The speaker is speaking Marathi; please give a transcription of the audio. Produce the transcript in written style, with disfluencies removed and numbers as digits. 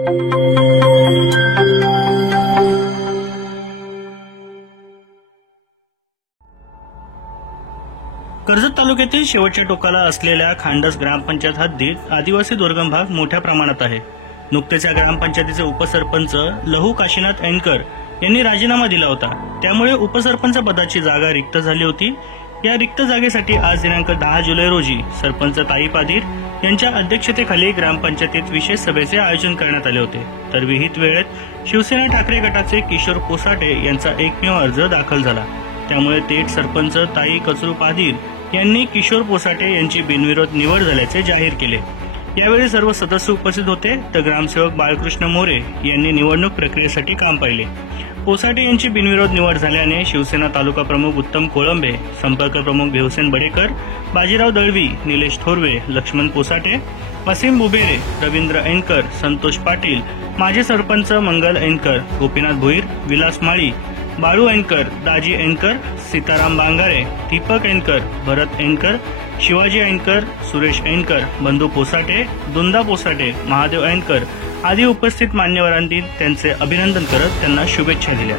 कर्जत तालुक्यातील शेवटच्या टोकाला असलेल्या खांडस ग्रामपंचायत हद्दीत आदिवासी दुर्गम भाग मोठ्या प्रमाणात आहे. नुकतेच या ग्रामपंचायतीचे उपसरपंच लहू काशीनाथ एनकर यांनी राजीनामा दिला होता. त्यामुळे उपसरपंच पदाची जागा रिक्त झाली होती. या रिक्त जागेसाठी आज दिनांक 10 जुलै रोजी सरपंच ताई पादीर यांच्या अध्यक्षतेखाली ग्रामपंचायतीत विशेष सभेचे आयोजन करण्यात आले होते. तर विहित वेळेत शिवसेना ठाकरे गटाचे किशोर पोसाटे यांचा एकमेव अर्ज दाखल झाला. त्यामुळे थेट सरपंच ताई कचरू पादीर यांनी किशोर पोसाटे यांची बिनविरोध निवड झाल्याचे जाहीर केले. यावेळी सर्व सदस्य उपस्थित होते. तर ग्रामसेवक बाळकृष्ण मोरे यांनी निवडणूक प्रक्रियेसाठी काम पाहिले. पोसाटे यांची बिनविरोध निवड झाल्याने शिवसेना तालुका प्रमुख उत्तम कोळंबे, संपर्क प्रमुख भिवसेन बडेकर, बाजीराव दळवी, निलेश थोरवे, लक्ष्मण पोसाटे, वसीम बुबेरे, रवींद्र एनकर, संतोष पाटील, माजी सरपंच मंगल एनकर, गोपीनाथ भोईर, विलास माळी, बाळू एनकर, दाजी एनकर, सीताराम बांगारे, दीपक एनकर, भरत एनकर, शिवाजी एनकर, सुरेश एनकर, बंधू पोसाटे, दुंदा पोसाटे, महादेव एनकर आदी उपस्थित मान्यवरांनी त्यांचे अभिनंदन करत त्यांना शुभेच्छा दिल्या.